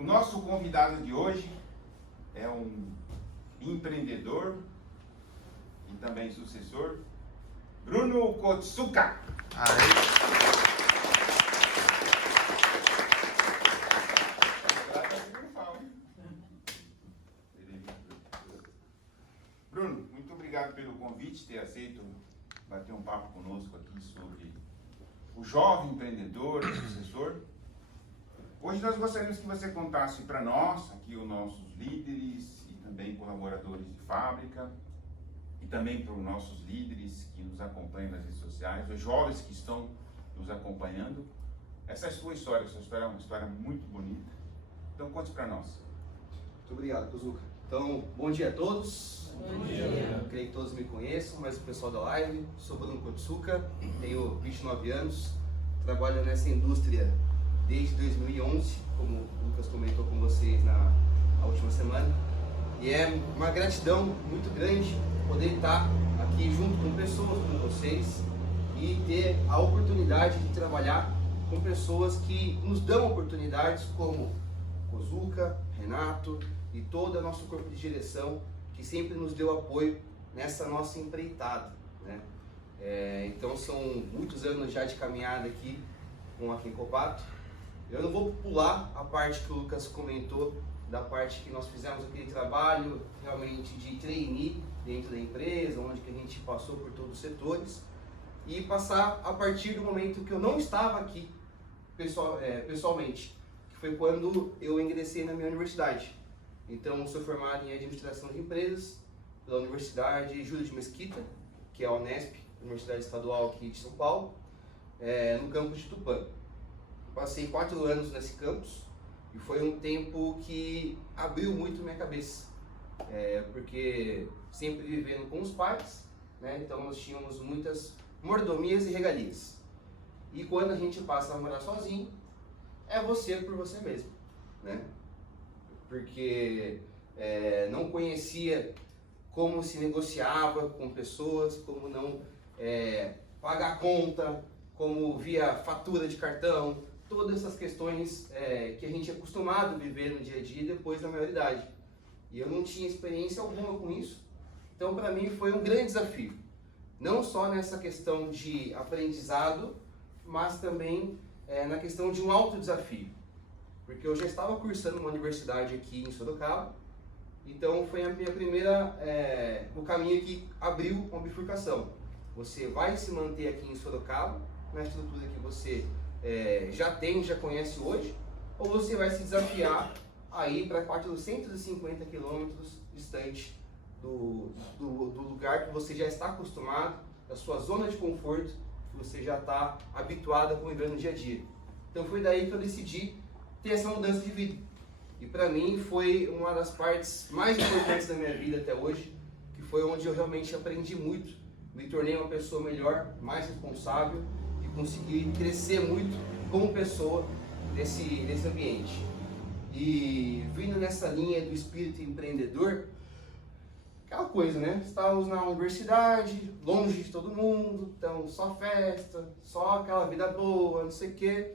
O nosso convidado de hoje é um empreendedor e também sucessor, Bruno Kotsuka. Bruno, muito obrigado pelo convite, ter aceito bater um papo conosco aqui sobre o jovem empreendedor, sucessor. Hoje nós gostaríamos que você contasse para nós, aqui os nossos líderes e também colaboradores de fábrica, e também para os nossos líderes que nos acompanham nas redes sociais, os jovens que estão nos acompanhando, essa é a sua história é uma história muito bonita. Então conte para nós. Muito obrigado, Kotsuka. Então, bom dia a todos. Bom dia. Eu creio que todos me conheçam, mas o pessoal da live, sou Bruno Kotsuka, tenho 29 anos, trabalho nessa indústria desde 2011, como o Lucas comentou com vocês na última semana. E é uma gratidão muito grande poder estar aqui junto com pessoas como vocês e ter a oportunidade de trabalhar com pessoas que nos dão oportunidades como Kotsuka, Renato e todo o nosso corpo de direção que sempre nos deu apoio nessa nossa empreitada, né? Então são muitos anos já de caminhada aqui com a Kenkopato. Eu não vou pular a parte que o Lucas comentou, da parte que nós fizemos aquele trabalho realmente de trainee dentro da empresa, onde que a gente passou por todos os setores, e passar a partir do momento que eu não estava aqui pessoalmente, que foi quando eu ingressei na minha universidade. Então, sou formado em Administração de Empresas pela Universidade Júlio de Mesquita, que é a Unesp, Universidade Estadual aqui de São Paulo, no campus de Tupã. Passei 4 anos nesse campus e foi um tempo que abriu muito minha cabeça, porque sempre vivendo com os pais, né? Então nós tínhamos muitas mordomias e regalias. E quando a gente passa a morar sozinho, é você por você mesmo, né? Porque não conhecia como se negociava com pessoas, como não pagar conta, como via fatura de cartão, todas essas questões que a gente é acostumado a viver no dia a dia depois da maioridade. E eu não tinha experiência alguma com isso, então para mim foi um grande desafio. Não só nessa questão de aprendizado, mas também na questão de um alto desafio. Porque eu já estava cursando uma universidade aqui em Sorocaba, então foi a minha primeira, o caminho que abriu uma bifurcação. Você vai se manter aqui em Sorocaba, na estrutura que você já conhece hoje, ou você vai se desafiar a ir para 450 quilômetros distante do lugar que você já está acostumado, da sua zona de conforto, que você já está habituado a conviver no dia a dia. Então foi daí que eu decidi ter essa mudança de vida. E para mim foi uma das partes mais importantes da minha vida até hoje, que foi onde eu realmente aprendi muito, me tornei uma pessoa melhor, mais responsável e consegui crescer muito como pessoa nesse ambiente. E vindo nessa linha do espírito empreendedor, aquela coisa, né? Estávamos na universidade, longe de todo mundo, então só festa, só aquela vida boa, não sei o quê.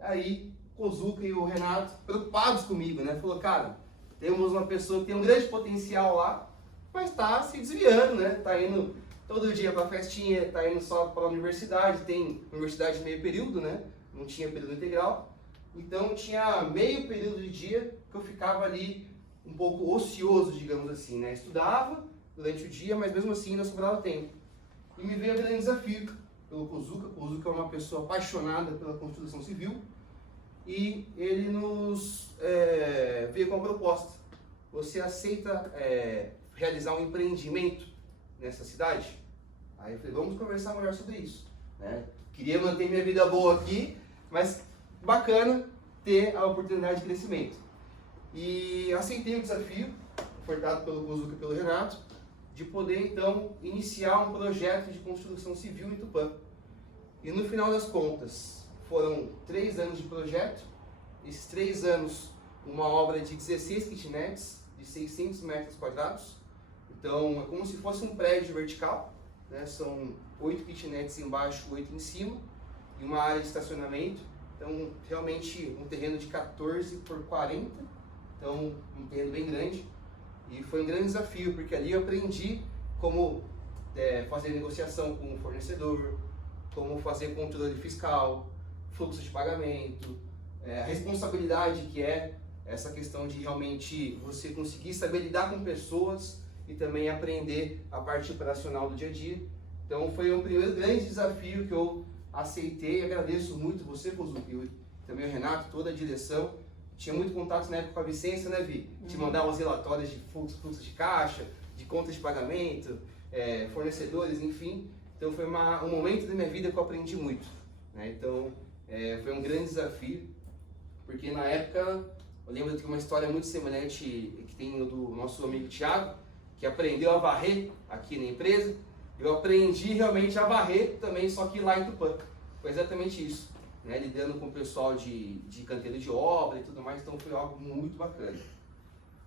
Aí o Kotsuka e o Renato, preocupados comigo, né? Falou, cara, temos uma pessoa que tem um grande potencial lá, mas está se desviando, né? Tá indo todo dia para festinha, tá indo só para a universidade, tem universidade de meio período, né? Não tinha período integral. Então tinha meio período de dia que eu ficava ali um pouco ocioso, digamos assim, né? Estudava durante o dia, mas mesmo assim não sobrava tempo. E me veio um grande desafio pelo Kotsuka. O Kotsuka é uma pessoa apaixonada pela construção civil e ele nos veio com uma proposta. Você aceita realizar um empreendimento nessa cidade? Aí eu falei, vamos conversar melhor sobre isso, né? Queria manter minha vida boa aqui, mas bacana ter a oportunidade de crescimento. E aceitei o desafio, ofertado pelo Kotsuka e pelo Renato, de poder então iniciar um projeto de construção civil em Tupã. E no final das contas, foram 3 anos de projeto, esses 3 anos uma obra de 16 kitnets, de 600 metros quadrados. Então é como se fosse um prédio vertical, né? São 8 kitnets embaixo, 8 em cima, e uma área de estacionamento. Então, realmente um terreno de 14 por 40, então um terreno bem grande. E foi um grande desafio, porque ali eu aprendi como fazer negociação com o fornecedor, como fazer controle fiscal, fluxo de pagamento, a responsabilidade que é essa questão de realmente você conseguir saber lidar com pessoas e também aprender a parte operacional do dia a dia. Então foi um primeiro grande desafio que eu aceitei. Agradeço muito você, Kozuki, e também o Renato, toda a direção. Tinha muito contato na época com a Vicência, né, Vi? Te mandava os relatórios de fluxo de caixa, de contas de pagamento, fornecedores, enfim. Então foi um momento da minha vida que eu aprendi muito, né? Então foi um grande desafio, porque na época eu lembro de uma história muito semelhante que tem do nosso amigo Thiago, que aprendeu a varrer aqui na empresa. Eu aprendi realmente a varrer também, só que lá em Tupã. Foi exatamente isso, né? Lidando com o pessoal de canteiro de obra e tudo mais, então foi algo muito bacana.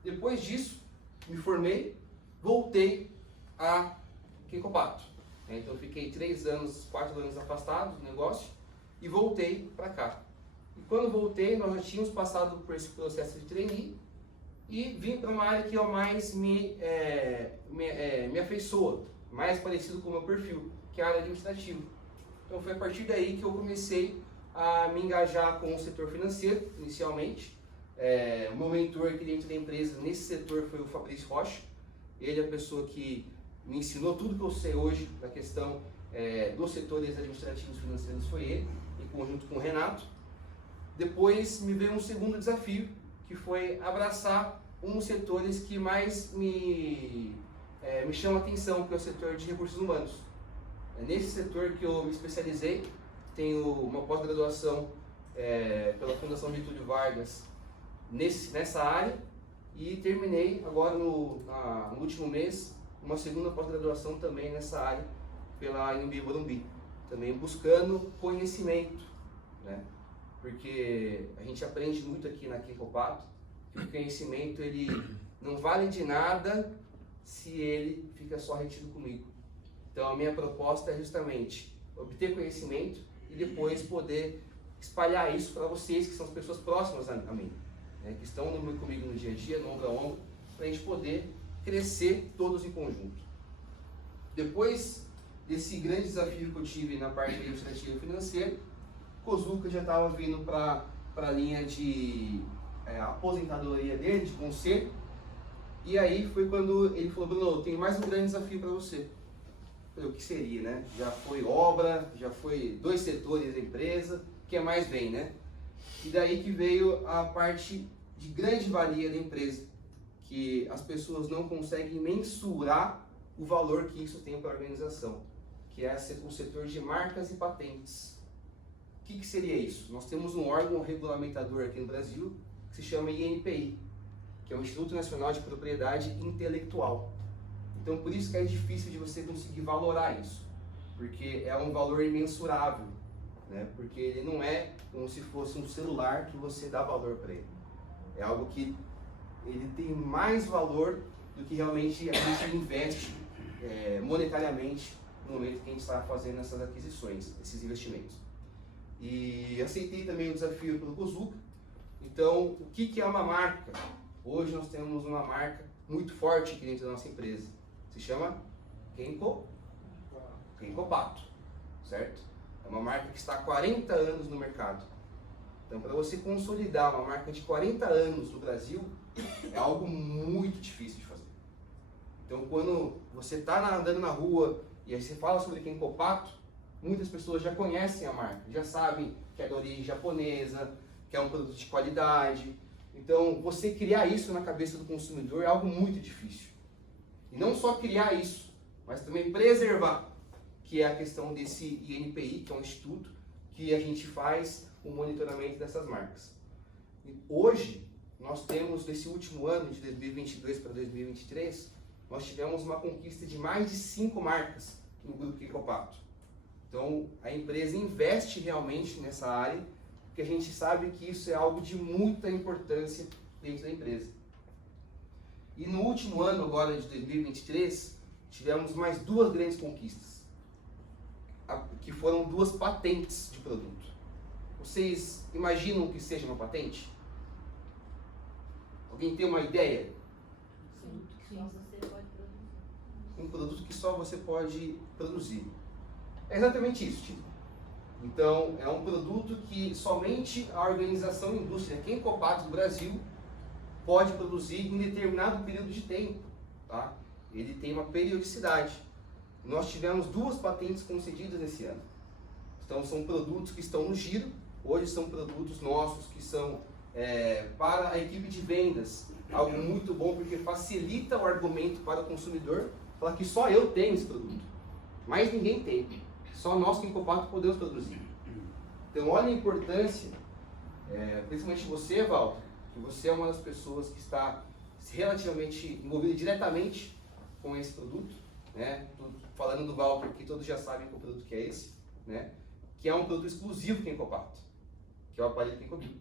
Depois disso, me formei, voltei a Kenkopato. Então eu fiquei 4 anos afastado do negócio e voltei para cá. E quando voltei, nós já tínhamos passado por esse processo de trainee e vim para uma área que eu mais me afeiçoa, mais parecido com o meu perfil, que é a área administrativa. Então foi a partir daí que eu comecei a me engajar com o setor financeiro, inicialmente. O meu mentor aqui dentro da empresa, nesse setor, foi o Fabrício Rocha. Ele é a pessoa que me ensinou tudo que eu sei hoje na questão dos setores administrativos financeiros, foi ele, em conjunto com o Renato. Depois me veio um segundo desafio, que foi abraçar um dos setores que mais me chama a atenção, que é o setor de recursos humanos. É nesse setor que eu me especializei, tenho uma pós-graduação pela Fundação Getúlio Vargas nessa área e terminei agora no último mês uma segunda pós-graduação também nessa área pela ANB Morumbi, também buscando conhecimento, né? Porque a gente aprende muito aqui na Kenkopato que o conhecimento ele não vale de nada se ele fica só retido comigo. Então a minha proposta é justamente obter conhecimento e depois poder espalhar isso para vocês, que são as pessoas próximas a mim, né, que estão comigo no dia a dia, no ombro a ombro, para a gente poder crescer todos em conjunto. Depois desse grande desafio que eu tive na parte administrativa e financeira, Kozuka já estava vindo para a linha de aposentadoria dele, de conselho. E aí foi quando ele falou: Bruno, eu tenho mais um grande desafio para você. Eu falei: o que seria, né? Já foi obra, já foi 2 setores da empresa, o que mais vem, né? E daí que veio a parte de grande valia da empresa, que as pessoas não conseguem mensurar o valor que isso tem para a organização, que é o setor de marcas e patentes. O que seria isso? Nós temos um órgão regulamentador aqui no Brasil que se chama INPI, que é o Instituto Nacional de Propriedade Intelectual. Então por isso que é difícil de você conseguir valorar isso, porque é um valor imensurável, né? Porque ele não é como se fosse um celular que você dá valor para ele. É algo que ele tem mais valor do que realmente a gente investe monetariamente no momento que a gente está fazendo essas aquisições, esses investimentos. E aceitei também o desafio pelo Kozuka. Então, o que é uma marca? Hoje nós temos uma marca muito forte aqui dentro da nossa empresa. Se chama Kenkopato, certo? É uma marca que está há 40 anos no mercado. Então, para você consolidar uma marca de 40 anos no Brasil, é algo muito difícil de fazer. Então, quando você está andando na rua e aí você fala sobre Kenkopato, muitas pessoas já conhecem a marca, já sabem que é de origem japonesa, que é um produto de qualidade. Então, você criar isso na cabeça do consumidor é algo muito difícil. E não só criar isso, mas também preservar, que é a questão desse INPI, que é um instituto que a gente faz o monitoramento dessas marcas. E hoje, nós temos, nesse último ano, de 2022 para 2023, nós tivemos uma conquista de mais de 5 marcas no Grupo Kenkopato. Então, a empresa investe realmente nessa área, porque a gente sabe que isso é algo de muita importância dentro da empresa. E no último ano, agora de 2023, tivemos mais 2 grandes conquistas, que foram 2 patentes de produto. Ou vocês imaginam que seja uma patente? Alguém tem uma ideia? Sim, você pode produzir. Um produto que só você pode produzir. É exatamente isso, Tito. Então, é um produto que somente a organização indústria Kenkopato do Brasil pode produzir em determinado período de tempo. Tá? Ele tem uma periodicidade. Nós tivemos 2 patentes concedidas esse ano. Então, são produtos que estão no giro. Hoje são produtos nossos que são para a equipe de vendas. Algo muito bom porque facilita o argumento para o consumidor falar que só eu tenho esse produto. Mas ninguém tem. Só nós que em Kenkopato podemos produzir. Então, olha a importância, principalmente você, Walter, que você é uma das pessoas que está relativamente envolvida diretamente com esse produto, né? Falando do Walter aqui, todos já sabem qual produto que é esse, né? Que é um produto exclusivo Kenkopato, que é o aparelho Kenkobi.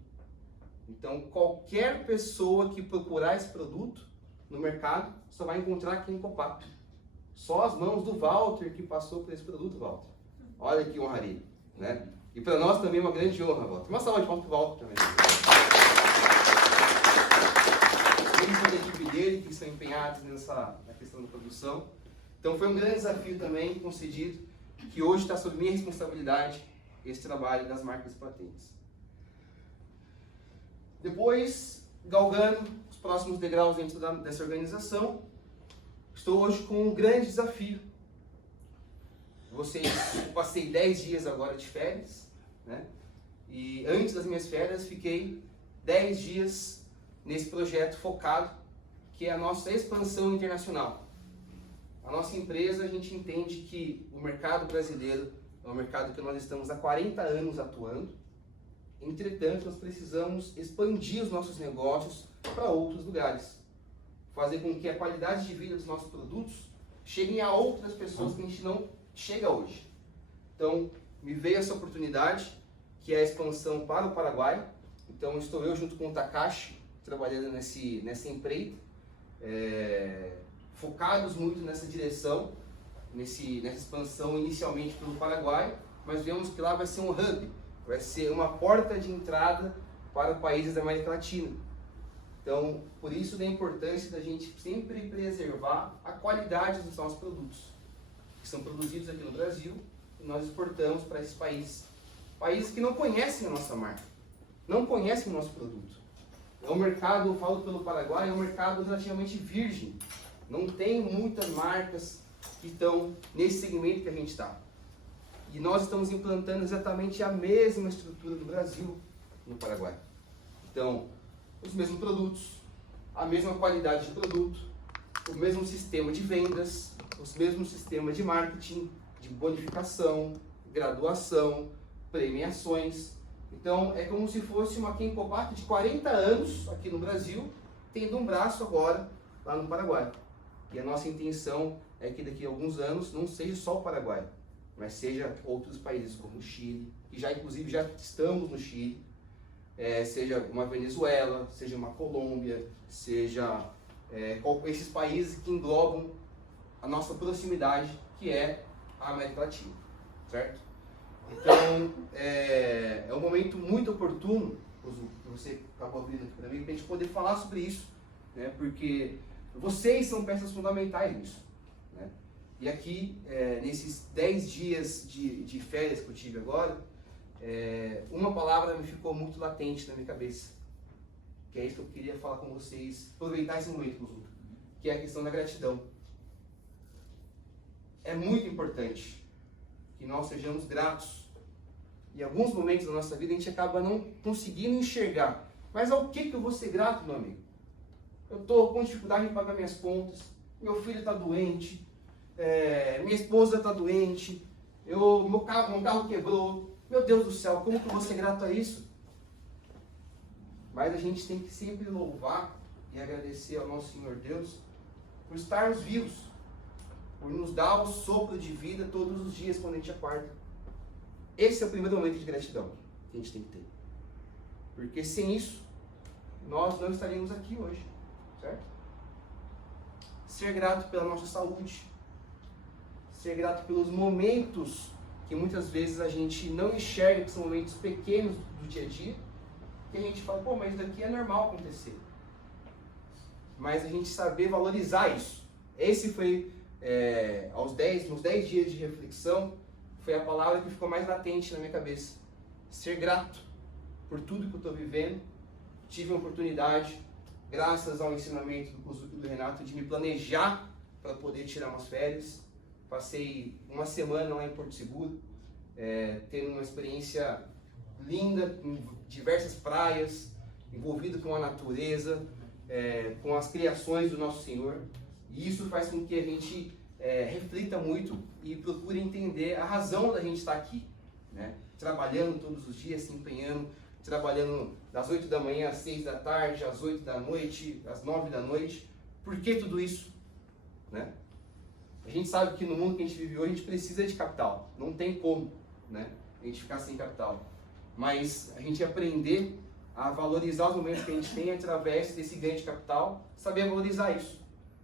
Então, qualquer pessoa que procurar esse produto no mercado só vai encontrar Kenkopato. Só as mãos do Walter que passou por esse produto, Walter. Olha que honraria, né? E para nós também é uma grande honra, Walter. Uma salva de palmas para o Walter também. Ele e toda a equipe dele que estão empenhados na questão da produção. Então foi um grande desafio também concedido, que hoje está sob minha responsabilidade esse trabalho das marcas e patentes. Depois, galgando os próximos degraus dentro dessa organização, estou hoje com um grande desafio. Eu passei 10 dias agora de férias, né? E antes das minhas férias fiquei 10 dias nesse projeto focado, que é a nossa expansão internacional. A nossa empresa, a gente entende que o mercado brasileiro é um mercado que nós estamos há 40 anos atuando. Entretanto, nós precisamos expandir os nossos negócios para outros lugares. Fazer com que a qualidade de vida dos nossos produtos cheguem a outras pessoas que a gente não chega hoje. Então, me veio essa oportunidade, que é a expansão para o Paraguai. Então, estou eu junto com o Takashi, trabalhando nessa empreita, focados muito nessa direção, nessa expansão inicialmente pelo Paraguai, mas vemos que lá vai ser um hub, vai ser uma porta de entrada para países da América Latina. Então, por isso da importância da gente sempre preservar a qualidade dos nossos produtos, que são produzidos aqui no Brasil e nós exportamos para esses países. Países que não conhecem a nossa marca, não conhecem o nosso produto. É um mercado, eu falo pelo Paraguai, é um mercado relativamente virgem. Não tem muitas marcas que estão nesse segmento que a gente está. E nós estamos implantando exatamente a mesma estrutura do Brasil no Paraguai. Então, os mesmos produtos, a mesma qualidade de produto, o mesmo sistema de vendas, os mesmos sistemas de marketing, de bonificação, graduação, premiações. Então, é como se fosse uma Kenkopato de 40 anos aqui no Brasil, tendo um braço agora lá no Paraguai. E a nossa intenção é que daqui a alguns anos não seja só o Paraguai, mas seja outros países como o Chile, que já inclusive já estamos no Chile, seja uma Venezuela, seja uma Colômbia, seja esses países que englobam a nossa proximidade, que é a América Latina, certo? Então, é um momento muito oportuno, que você acabou abrindo aqui para mim, para a gente poder falar sobre isso, né? Porque vocês são peças fundamentais nisso, né? E aqui, nesses 10 dias de férias que eu tive agora, uma palavra me ficou muito latente na minha cabeça, que é isso que eu queria falar com vocês, aproveitar esse momento, Kuzuka, que é a questão da gratidão. É muito importante que nós sejamos gratos. Em alguns momentos da nossa vida a gente acaba não conseguindo enxergar. Mas ao que eu vou ser grato, meu amigo? Eu estou com dificuldade em pagar minhas contas, meu filho está doente, minha esposa está doente, meu carro quebrou. Meu Deus do céu, como que eu vou ser grato a isso? Mas a gente tem que sempre louvar e agradecer ao nosso Senhor Deus por estarmos vivos, por nos dar o sopro de vida todos os dias quando a gente acorda. Esse é o primeiro momento de gratidão que a gente tem que ter. Porque sem isso, nós não estaríamos aqui hoje, certo? Ser grato pela nossa saúde, ser grato pelos momentos que muitas vezes a gente não enxerga, que são momentos pequenos do dia a dia, que a gente fala, pô, mas isso daqui é normal acontecer. Mas a gente saber valorizar isso. Esse foi, nos 10 dias de reflexão, foi a palavra que ficou mais latente na minha cabeça. Ser grato por tudo que eu estou vivendo. Tive a oportunidade, graças ao ensinamento do Kuzuki e do Renato, de me planejar para poder tirar umas férias. Passei uma semana lá em Porto Seguro, tendo uma experiência linda, em diversas praias, envolvido com a natureza, com as criações do Nosso Senhor. E isso faz com que a gente reflita muito e procure entender a razão da gente estar aqui, né? Trabalhando todos os dias, se empenhando, trabalhando das 8 da manhã às 6 da tarde, às 8 da noite, às 9 da noite. Por que tudo isso? Né? A gente sabe que no mundo que a gente vive hoje, a gente precisa de capital. Não tem como, né, a gente ficar sem capital. Mas a gente aprender a valorizar os momentos que a gente tem através desse ganho de capital, saber valorizar isso.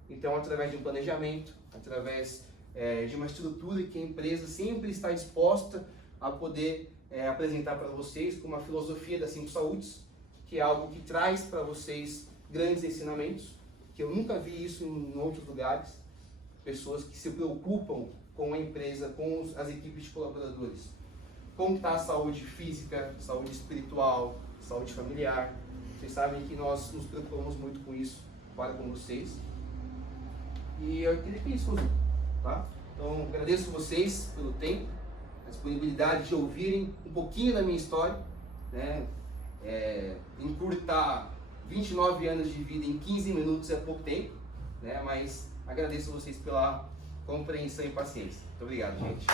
Então, através de um planejamento, através de uma estrutura que a empresa sempre está disposta a poder apresentar para vocês, com uma filosofia das 5 saúdes, que é algo que traz para vocês grandes ensinamentos, que eu nunca vi isso em outros lugares. Pessoas que se preocupam com a empresa, com as equipes de colaboradores. Como está a saúde física, saúde espiritual, saúde familiar. Vocês sabem que nós nos preocupamos muito com isso para com vocês. E eu queria que isso, tá? Então, agradeço vocês pelo tempo, a disponibilidade de ouvirem um pouquinho da minha história, né? Encurtar 29 anos de vida em 15 minutos é pouco tempo, né? Mas agradeço a vocês pela compreensão e paciência. Muito obrigado, gente.